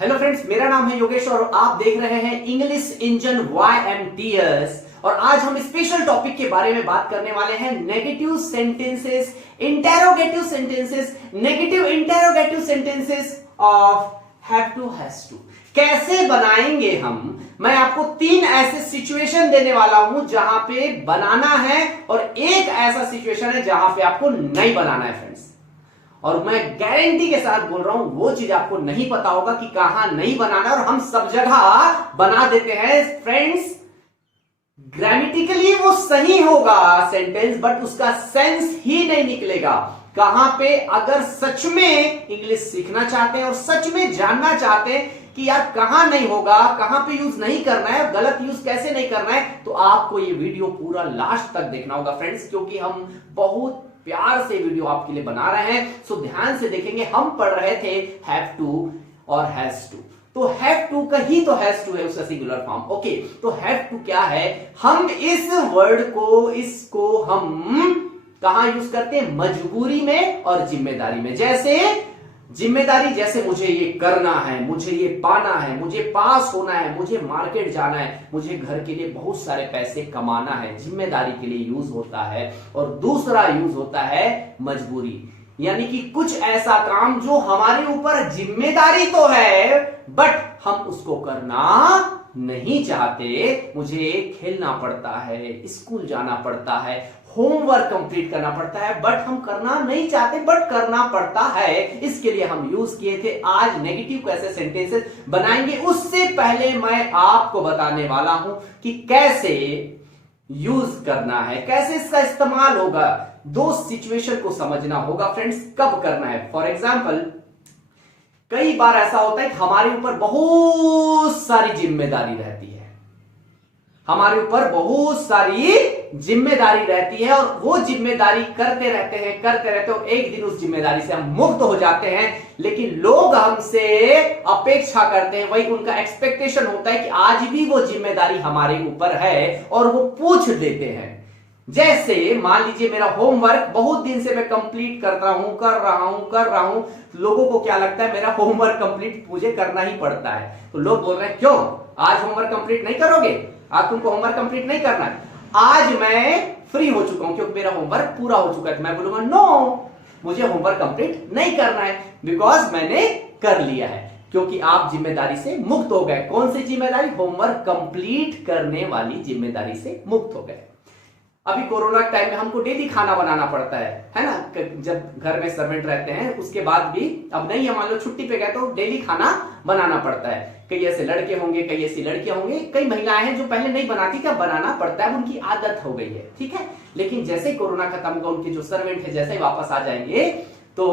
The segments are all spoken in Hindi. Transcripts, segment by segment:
हेलो फ्रेंड्स, मेरा नाम है योगेश और आप देख रहे हैं इंग्लिश इंजन YMTS। और आज हम स्पेशल टॉपिक के बारे में बात करने वाले हैं negative sentences, interrogative sentences, negative interrogative sentences of have to, has to. कैसे बनाएंगे हम? मैं आपको 3 ऐसे सिचुएशन देने वाला हूं जहां पे बनाना है और एक ऐसा सिचुएशन है जहां पे आपको नहीं बनाना है फ्रेंड्स। और मैं गारंटी के साथ बोल रहा हूं वो चीज आपको नहीं पता होगा कि कहां नहीं बनाना है, और हम सब जगह बना देते हैं फ्रेंड्स। ग्रामेटिकली वो सही होगा सेंटेंस, बट उसका सेंस ही नहीं निकलेगा। कहां पे अगर सच में इंग्लिश सीखना चाहते हैं और सच में जानना चाहते हैं कि यार कहां नहीं होगा, कहां पे यूज नहीं करना है, गलत यूज कैसे नहीं करना है, तो आपको ये वीडियो पूरा लास्ट तक देखना होगा फ्रेंड्स, क्योंकि हम बहुत प्यार से वीडियो आपके लिए बना रहे हैं। सो ध्यान से देखेंगे। हम पढ़ रहे थे हैव टू और हैज टू, तो हैव टू का ही तो हैज टू है, उसका सिंगुलर फॉर्म। ओके, तो हैव टू क्या है? हम इस वर्ड को, इसको हम कहां यूज करते हैं? मजबूरी में और जिम्मेदारी में। जैसे जिम्मेदारी, जैसे मुझे ये करना है, मुझे ये पाना है, मुझे पास होना है, मुझे मार्केट जाना है, मुझे घर के लिए बहुत सारे पैसे कमाना है, जिम्मेदारी के लिए यूज होता है। और दूसरा यूज होता है मजबूरी, यानी कि कुछ ऐसा काम जो हमारे ऊपर जिम्मेदारी तो है बट हम उसको करना नहीं चाहते। मुझे खेलना पड़ता है, स्कूल जाना पड़ता है, होमवर्क कंप्लीट करना पड़ता है, बट हम करना नहीं चाहते बट करना पड़ता है। इसके लिए हम यूज किए थे। आज नेगेटिव कैसे सेंटेंसेस बनाएंगे, उससे पहले मैं आपको बताने वाला हूं कि कैसे यूज करना है, कैसे इसका इस्तेमाल होगा। 2 सिचुएशन को समझना होगा फ्रेंड्स, कब करना है। फॉर एग्जाम्पल, कई बार ऐसा होता है कि हमारे ऊपर बहुत सारी जिम्मेदारी रहती है, हमारे ऊपर बहुत सारी जिम्मेदारी रहती है और वो जिम्मेदारी करते रहते हैं और एक दिन उस जिम्मेदारी से हम मुक्त हो जाते हैं। लेकिन लोग हमसे अपेक्षा करते हैं, वही उनका एक्सपेक्टेशन होता है कि आज भी वो जिम्मेदारी हमारे ऊपर है और वो पूछ देते हैं। जैसे मान लीजिए मेरा होमवर्क बहुत दिन से मैं कंप्लीट कर रहा हूं। लोगों को क्या लगता है, मेरा होमवर्क कंप्लीट मुझे करना ही पड़ता है। तो लोग बोल रहे हैं क्यों आज होमवर्क कंप्लीट नहीं करोगे, आज तुमको होमवर्क कंप्लीट नहीं करना है। आज मैं फ्री हो चुका हूं क्योंकि मेरा होमवर्क पूरा हो चुका है। तो मैं बोलूंगा नो, मुझे होमवर्क कंप्लीट नहीं करना है, बिकॉज मैंने कर लिया है। क्योंकि आप जिम्मेदारी से मुक्त हो गए। कौन सी जिम्मेदारी? होमवर्क कंप्लीट करने वाली जिम्मेदारी से मुक्त हो गए। अभी कोरोना के टाइम में हमको डेली खाना बनाना पड़ता है ना। जब घर में सर्वेंट रहते हैं उसके बाद भी, अब नहीं है, मान लो छुट्टी पे गए तो डेली खाना बनाना पड़ता है। कई ऐसे लड़के होंगे, कई ऐसी लड़कियां होंगी, कई महिलाएं हैं जो पहले नहीं बनाती थी, अब बनाना पड़ता है, उनकी आदत हो गई है, ठीक है। लेकिन जैसे ही कोरोना खत्म होगा, उनके जो सर्वेंट है जैसे ही वापस आ जाएंगे तो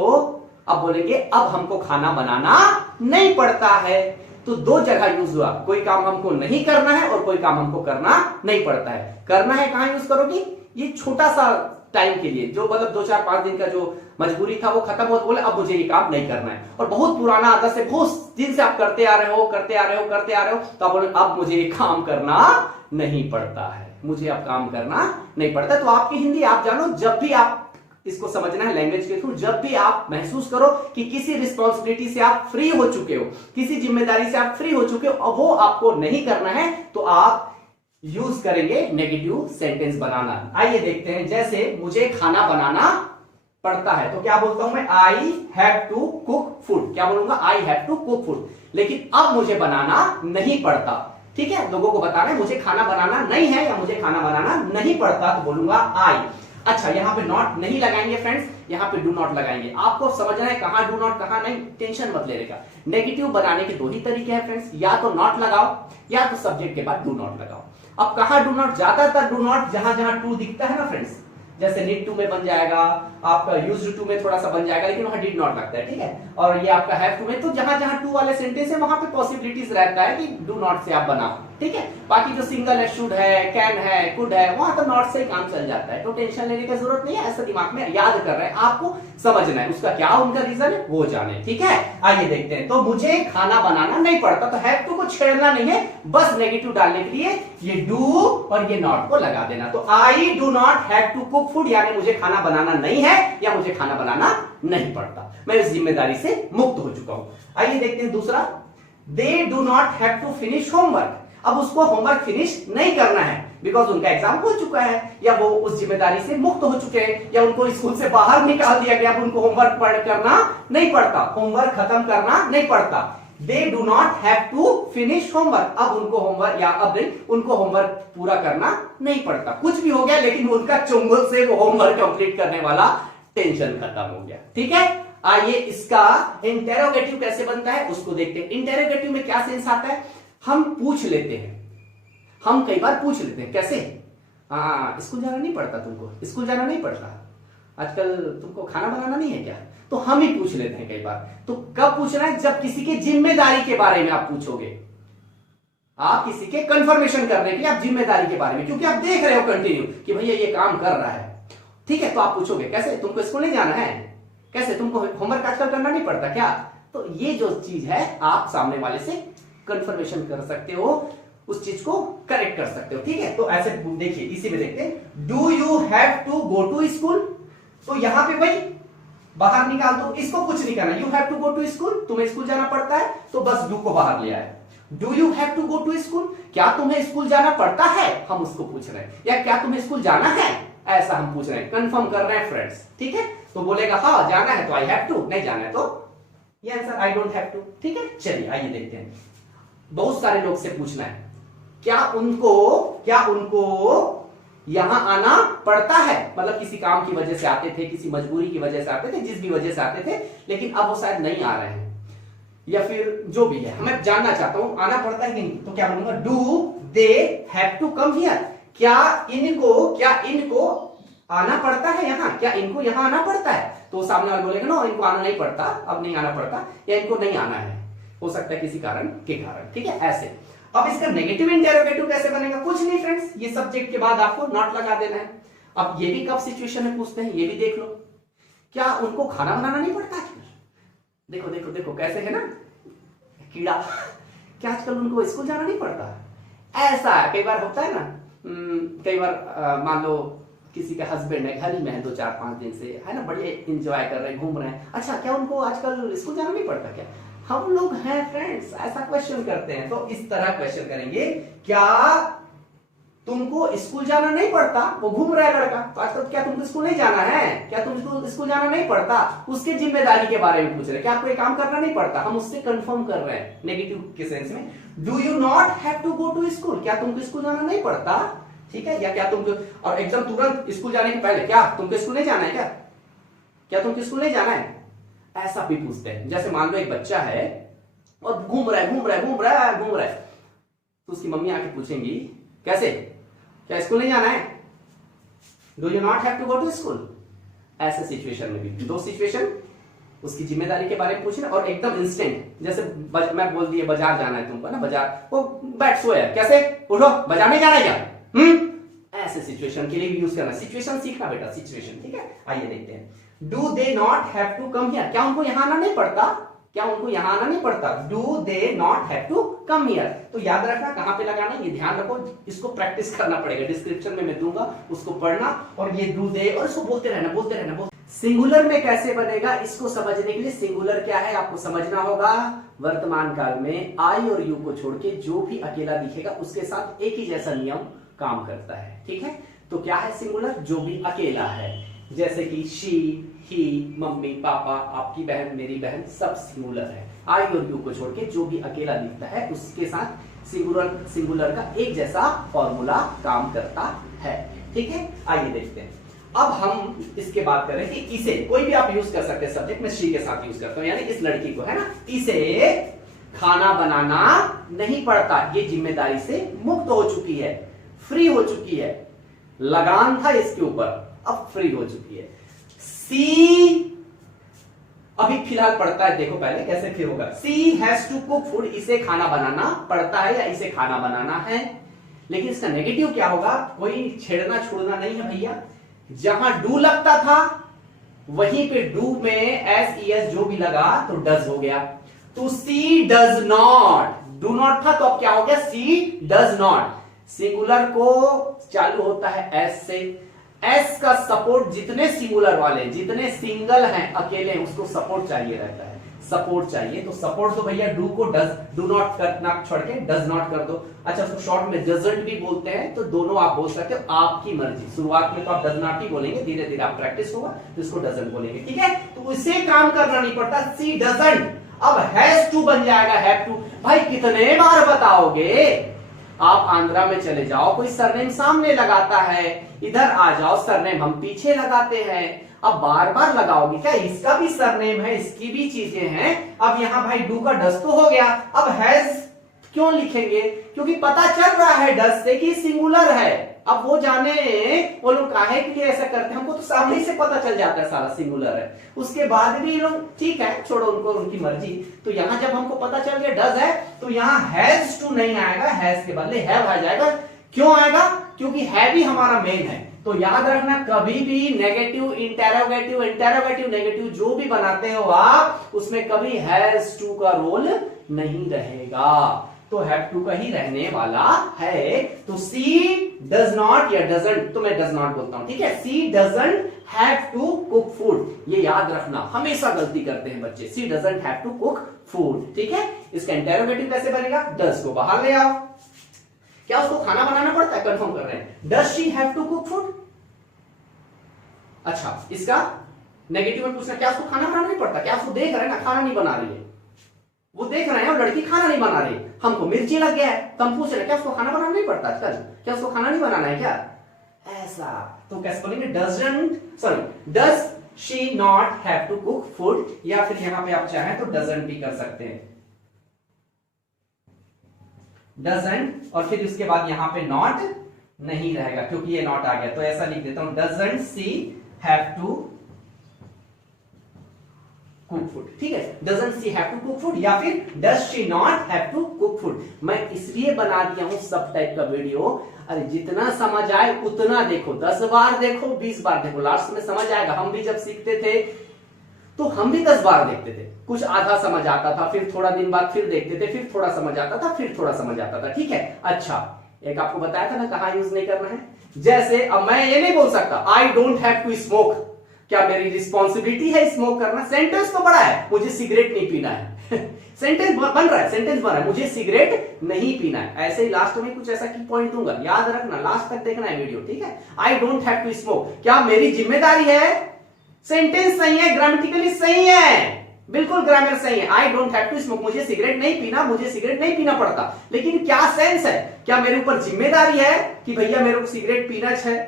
अब बोलेंगे अब हमको खाना बनाना नहीं पड़ता है। तो 2 जगह यूज हुआ, कोई काम हमको नहीं करना है और कोई काम हमको करना नहीं पड़ता है। करना है कहां यूज करोगी? ये छोटा सा टाइम के लिए, जो मतलब 2-4-5 दिन का जो मजबूरी था वो खत्म हो, तो बोले अब मुझे ये काम नहीं करना है। और बहुत पुराना आदत से बहुत दिन से आप करते आ रहे हो, तो आप बोले अब मुझे ये काम करना नहीं पड़ता है, मुझे अब काम करना नहीं पड़ता। तो आपकी हिंदी आप जानो, जब भी आप इसको समझना है लैंग्वेज के थ्रू, जब भी आप महसूस करो कि किसी रिस्पॉन्सिबिलिटी से आप फ्री हो चुके हो, किसी जिम्मेदारी से आप फ्री हो चुके हो और वो आपको नहीं करना है, तो आप यूज करेंगे नेगेटिव सेंटेंस बनाना। आइए देखते हैं। जैसे मुझे खाना बनाना पड़ता है तो क्या बोलता हूं मैं? I have to cook food. क्या बोलूंगा? I have to cook food. लेकिन अब मुझे बनाना नहीं पड़ता, ठीक है। लोगों को बताना है मुझे खाना बनाना नहीं है या मुझे खाना बनाना नहीं पड़ता, तो बोलूंगा आई। अच्छा, यहां पे नॉट नहीं लगाएंगे फ्रेंड्स, यहां पे डू नॉट लगाएंगे। आपको समझना है कहां डू नॉट कहां नहीं, टेंशन मत लेने का। नेगेटिव बनाने के 2 ही तरीके हैं फ्रेंड्स, या तो नॉट लगाओ या तो सब्जेक्ट के बाद डू नॉट लगाओ। अब कहां डू नॉट? ज्यादातर डू नॉट जहां जहां टू दिखता है ना फ्रेंड्स, जैसे नीड टू में बन जाएगा, आपका यूज्ड टू में थोड़ा सा बन जाएगा, लेकिन वहां डिड नॉट लगता है, ठीक है। और ये आपका हैव टू में, तो जहां जहां टू वाले सेंटेंस है वहां पे पॉसिबिलिटीज रहता है कि डू नॉट से आप बनाओ, ठीक है। बाकी जो सिंगल है, शुड है, कैन है, कुड है, वहां तो नॉट से ही काम चल जाता है, तो टेंशन लेने की जरूरत नहीं है। ऐसा दिमाग में याद कर रहे हैं, आपको समझना है उसका क्या उनका रीजन है वो जाने, ठीक है। आइए देखते हैं। तो मुझे खाना बनाना नहीं पड़ता, तो हैव टू को छेड़ना नहीं है, बस नेगेटिव डालने के लिए ये डू और ये नॉट को लगा देना। तो I do not have to cook food, यानी मुझे खाना बनाना नहीं है या मुझे खाना बनाना नहीं पड़ता, मैं इस जिम्मेदारी से मुक्त हो चुका हूं। आइए देखते हैं दूसरा। They do not have to finish homework. अब उसको होमवर्क फिनिश नहीं करना है बिकॉज उनका एग्जाम हो चुका है, या वो उस जिम्मेदारी से मुक्त हो चुके हैं, या उनको स्कूल से बाहर निकाल दिया गया, अब उनको होमवर्क करना नहीं पड़ता, होमवर्क खत्म करना नहीं पड़ता। They do not have to finish homework, अब उनको होमवर्क या अब उनको होमवर्क पूरा करना नहीं पड़ता। कुछ भी हो गया लेकिन उनका चुंगल से वो होमवर्क कंप्लीट करने वाला टेंशन खत्म हो गया। ठीक है, आइए इसका इंटेरोगेटिव कैसे बनता है उसको देखते हैं। इंटेरोगेटिव में क्या सेंस आता है, हम पूछ लेते हैं, हम कई बार पूछ लेते हैं कैसे, हाँ स्कूल जाना नहीं पड़ता तुमको, स्कूल जाना नहीं पड़ता, आजकल तुमको खाना बनाना नहीं है क्या, तो हम ही पूछ लेते हैं कई बार। तो कब पूछना है, जब किसी के जिम्मेदारी के बारे में आप पूछोगे, आप किसी के कंफर्मेशन करने के लिए आप जिम्मेदारी के बारे में, क्योंकि आप देख रहे हो कंटिन्यू कि भैया ये काम कर रहा है, ठीक है, तो आप पूछोगे कैसे, तुमको स्कूल नहीं जाना है, कैसे तुमको होमवर्क आजकल करना नहीं पड़ता क्या। तो ये जो चीज है आप सामने वाले से कंफर्मेशन कर सकते हो, उस चीज को करेक्ट कर सकते हो। ठीक है, तो ऐसे देखिए, इसी में देखते हैं, do you have to go to school. तो यहां पे भाई बाहर निकाल दो, इसको कुछ नहीं करना, you have to go to school, तुम्हें स्कूल जाना पड़ता है, तो बस डू को बाहर ले आए। Do you have to go to school, क्या तुम्हें स्कूल जाना पड़ता है, हम उसको पूछ रहे हैं, या क्या तुम्हें स्कूल जाना है, ऐसा हम पूछ रहे हैं, कंफर्म कर रहे हैं फ्रेंड्स। ठीक है, तो बोलेगा हाँ जाना है तो आई हैव टू, नहीं जाना है तो ये answer I don't have to. ठीक है, चलिए आइए देखते हैं, बहुत सारे लोग से पूछना है, क्या उनको यहां आना पड़ता है, मतलब किसी काम की वजह से आते थे, किसी मजबूरी की वजह से आते थे, जिस भी वजह से आते थे, लेकिन अब वो शायद नहीं आ रहे हैं, या फिर जो भी है, हमें जानना चाहता हूं आना पड़ता है कि नहीं, तो क्या बोलूंगा, do they have to come here, क्या इनको आना पड़ता है यहाँ, क्या इनको यहाँ आना पड़ता है, तो सामने वाले बोलेगा ना इनको आना नहीं पड़ता, अब नहीं आना पड़ता, या इनको नहीं आना है, हो सकता है किसी कारण के कारण। ठीक है, ऐसे। अब इसका नेगेटिव इंटेरोगेटिव कैसे बनेगा, कुछ नहीं फ्रेंड्स, ये सब्जेक्ट के बाद आपको नॉट लगा देना है। अब ये भी कब सिचुएशन में पूछते हैं, ये भी देख लो, क्या उनको खाना बनाना नहीं पड़ता आजकल, देखो देखो देखो कैसे है ना कीड़ा, क्या आजकल उनको स्कूल जाना नहीं पड़ता, ऐसा कई बार होता है ना। कई बार मान लो किसी का हस्बैंड है, घर ही में है 2-4-5 दिन से, है ना, बढ़िया एंजॉय कर रहे हैं, घूम रहे हैं, अच्छा क्या उनको आजकल स्कूल जाना नहीं पड़ता क्या, हम लोग हैं फ्रेंड्स, ऐसा क्वेश्चन करते हैं। तो इस तरह क्वेश्चन करेंगे, क्या तुमको स्कूल जाना नहीं पड़ता, वो घूम रहा है लड़का, तो आजकल क्या तुमको स्कूल नहीं जाना है, क्या तुमको स्कूल जाना नहीं पड़ता, उसके जिम्मेदारी के बारे में पूछ रहे हैं, क्या आपको ये काम करना नहीं पड़ता, हम उससे कंफर्म कर रहे हैं नेगेटिव के सेंस में। Do you not have to go to school, क्या तुमको स्कूल जाना नहीं पड़ता, ठीक है, या क्या तुमको, और एकदम तुरंत स्कूल जाने के पहले, क्या तुमको स्कूल नहीं जाना है, क्या तुमको स्कूल नहीं जाना है, ऐसा भी पूछते हैं। जैसे मान लो एक बच्चा है और घूम रहा है, तो उसकी मम्मी आके पूछेंगी कैसे, क्या स्कूल नहीं जाना है, do you not have to go to school. ऐसे सिचुएशन में भी दो सिचुएशन, उसकी जिम्मेदारी के बारे में पूछना और एकदम इंस्टेंट, जैसे मैं बोल दिया बाजार जाना है तुमको ना, बाजार, वो बैठ सोया, कैसे उठो बाजार में जाना है क्या, ऐसे सिचुएशन के लिए भी यूज करना, सिचुएशन सीखना बेटा, सिचुएशन। ठीक है, आइए देखते हैं, do they not have to come here, क्या उनको यहां आना नहीं पड़ता, क्या उनको यहां आना नहीं पड़ता, do they not have to come here. तो याद रखना कहां पे लगाना, ये ध्यान रखो, इसको प्रैक्टिस करना पड़ेगा, डिस्क्रिप्शन में मैं दूंगा, उसको पढ़ना और ये डू दे और इसको बोलते रहना। सिंगुलर में कैसे बनेगा, इसको समझने के लिए सिंगुलर क्या है आपको समझना होगा। वर्तमान काल में आई और यू को छोड़ के जो भी अकेला दिखेगा उसके साथ एक ही जैसा नियम काम करता है। ठीक है, तो क्या है सिंगुलर, जो भी अकेला है, जैसे कि शी, ही, मम्मी, पापा, आपकी बहन, मेरी बहन, सब सिंगुलर है। आई और यू को छोड़ के जो भी अकेला दिखता है उसके साथ सिंगुलर का एक जैसा फॉर्मूला काम करता है। ठीक है, आइए देखते हैं। अब हम इसके बात करें कि इसे कोई भी आप यूज कर सकते हैं सब्जेक्ट में, शी के साथ यूज करता हूं, यानी इस लड़की को, है ना, इसे खाना बनाना नहीं पड़ता, ये जिम्मेदारी से मुक्त हो चुकी है, फ्री हो चुकी है, लगान था इसके ऊपर, अब फ्री हो चुकी है। सी अभी फिलहाल पढ़ता है, देखो पहले कैसे फिर होगा, सी हैज टू कुक फूड, इसे खाना बनाना पड़ता है या इसे खाना बनाना है। लेकिन इसका नेगेटिव क्या होगा, कोई छेड़ना छोड़ना नहीं है भैया, जहां डू लगता था वहीं पे डू में एस जो भी लगा तो डज हो गया, तो she does not, do not था तो अब क्या हो गया, सी डज नॉट। सिंगुलर को चालू होता है एस से, एस का सपोर्ट जितने सिंगुलर वाले, जितने सिंगल हैं, अकेले हैं, उसको सपोर्ट चाहिए रहता है, सपोर्ट चाहिए, तो सपोर्ट तो भैया डू को डू नॉट करना छोड़ के डज नॉट कर दो। अच्छा, उसको शॉर्ट में डजंट भी बोलते हैं, तो दोनों आप बोल सकते हो, आपकी मर्जी। शुरुआत में तो आप डज नॉट ही बोलेंगे, धीरे धीरे आप प्रैक्टिस होगा तो इसको डजंट बोलेंगे, ठीक है। तो उसे काम करना नहीं पड़ता, सी डजंट अब हैज टू बन जाएगा, हैव टू। भाई कितने बार बताओगे? आप आंध्रा में चले जाओ, कोई सरनेम सामने लगाता है, इधर आ जाओ सरनेम हम पीछे लगाते हैं। अब बार बार लगाओगे क्या? इसका भी सरनेम है, इसकी भी चीजें हैं। अब यहां भाई डू का डस तो हो गया, अब हैज क्यों लिखेंगे? क्योंकि पता चल रहा है डस से कि सिंगुलर है। अब वो जाने वो लोग काहे के लिए ऐसा करते हैं, हमको तो सामने से पता चल जाता है सारा सिंगुलर है। उसके बाद भी लोग ठीक है, छोड़ो उनको, उनकी मर्जी। तो यहां जब हमको पता चल गया डज है, तो यहां हैज टू नहीं आएगा, हैज के बदले हैव आ जाएगा। क्यों आएगा? क्योंकि हैव ही हमारा मेन है। तो याद रखना, कभी भी नेगेटिव, इंटेरोगेटिव, इंटेरोगेटिव नेगेटिव जो भी बनाते हो आप, उसमें कभी हैज टू का रोल नहीं रहेगा, तो हैव टू का ही रहने वाला है। तो सी डज नॉट या डजंट, तो मैं डज नॉट बोलता हूं, ठीक है। She doesn't have to cook food, ये याद रखना, हमेशा गलती करते हैं बच्चे। She doesn't have to cook food, ठीक है। इसका इंटेरोगेटिव कैसे बनेगा? डज को बाहर ले आओ। क्या उसको खाना बनाना पड़ता है? कंफर्म कर रहे हैं, does she have to cook food? अच्छा, इसका नेगेटिव में पूछना, क्या उसको खाना बनाना नहीं पड़ता? क्या उसको देख रहे हैं ना, खाना नहीं बना रही है, वो देख रहे हैं और लड़की खाना नहीं बना रही, हमको मिर्ची लग गया है, तो हम पूछ रहे हैं क्या उसको खाना बनाना नहीं पड़ता आजकल? क्या उसको खाना नहीं बनाना है क्या? ऐसा तो कैसे बोलेंगे? Does she not have to cook food, या फिर यहां पे आप चाहें तो डजंट भी कर सकते हैं, डजंट, और फिर उसके बाद यहां पे नॉट नहीं रहेगा क्योंकि ये नॉट आ गया, तो ऐसा लिख देता हूं, doesn't she have to cook food, ठीक है। Doesn't she have to cook food, या फिर does she not have to cook food. मैं इसलिए बना दिया हूं सब टाइप का वीडियो, अरे जितना समझ आए उतना देखो, 10 बार देखो, 20 बार देखो, लास्ट में समझ आएगा। हम भी जब सीखते थे तो हम भी 10 बार देखते थे, कुछ आधा समझ आता था, फिर थोड़ा दिन बाद फिर देखते थे, फिर थोड़ा समझ आता था, फिर थोड़ा समझ आता था, ठीक है। अच्छा, एक आपको बताया था ना कहां यूज नहीं करना है। जैसे अब मैं ये नहीं बोल सकता I don't have to smoke, क्या मेरी रिस्पॉन्सिबिलिटी है स्मोक करना? सेंटेंस तो बड़ा है, मुझे सिगरेट नहीं पीना है सेंटेंस बन रहा है, सेंटेंस बन रहा है, मुझे सिगरेट नहीं पीना है। ऐसे ही लास्ट में कुछ ऐसा की पॉइंट दूंगा, याद रखना, लास्ट तक देखना है वीडियो, ठीक है। I don't have to smoke, क्या मेरी जिम्मेदारी है? सेंटेंस सही है, ग्रामेटिकली सही है, बिल्कुल ग्रामर सही है। I don't have to smoke, मुझे सिगरेट नहीं पीना, मुझे सिगरेट नहीं पीना पड़ता, लेकिन क्या सेंस है? क्या मेरे ऊपर जिम्मेदारी है कि भैया मेरे को सिगरेट पीना है?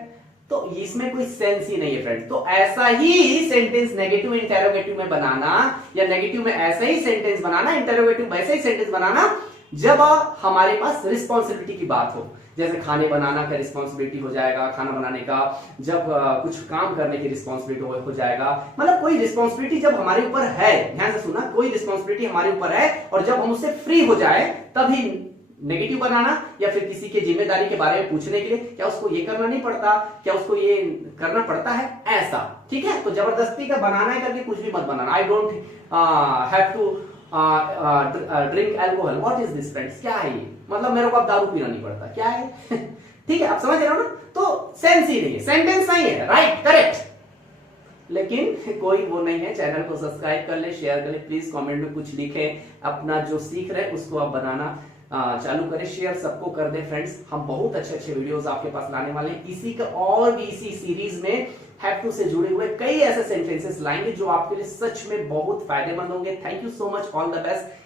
तो इसमें कोई सेंस ही नहीं है फ्रेंड। तो ऐसा ही सेंटेंस नेगेटिव इंटेरोगेटिव में बनाना, या नेगेटिव में ऐसा ही सेंटेंस बनाना, इंटेरोगेटिव में ऐसा ही सेंटेंस बनाना जब हमारे पास रिस्पॉन्सिबिलिटी की बात हो। जैसे खाने बनाना का रिस्पॉन्सिबिलिटी हो जाएगा, खाना बनाने का, जब कुछ काम करने की रिस्पॉन्सिबिलिटी हो जाएगा, मतलब कोई रिस्पॉन्सिबिलिटी जब हमारे ऊपर है, ध्यान से सुना, कोई रिस्पॉन्सिबिलिटी हमारे ऊपर है और जब हम उससे फ्री हो जाए तभी नेगेटिव बनाना, या फिर किसी के जिम्मेदारी के बारे में पूछने के लिए, क्या उसको ये करना नहीं पड़ता, क्या उसको ये करना पड़ता है, ऐसा, ठीक है। तो जबरदस्ती का बनाना है करके कुछ भी मत बनाना। I don't have to drink alcohol, what is this friends? क्या है ये? मतलब मेरे को अब दारू पीना नहीं पड़ता, क्या है ठीक है, आप समझ रहे हो ना। तो सेंस ही नहीं है, सेंटेंस नहीं है, राइट, करेक्ट, लेकिन कोई वो नहीं है। चैनल को सब्सक्राइब कर ले, शेयर कर ले, प्लीज कमेंट में कुछ लिखे, अपना जो सीख रहे उसको आप बनाना चालू करें, शेयर सबको कर दे फ्रेंड्स। हम बहुत अच्छे अच्छे वीडियोस आपके पास लाने वाले हैं। इसी का और भी इसी सीरीज में हैव टू से जुड़े हुए कई ऐसे सेंटेंसेस लाएंगे जो आपके लिए सच में बहुत फायदेमंद होंगे। Thank you so much, all the best.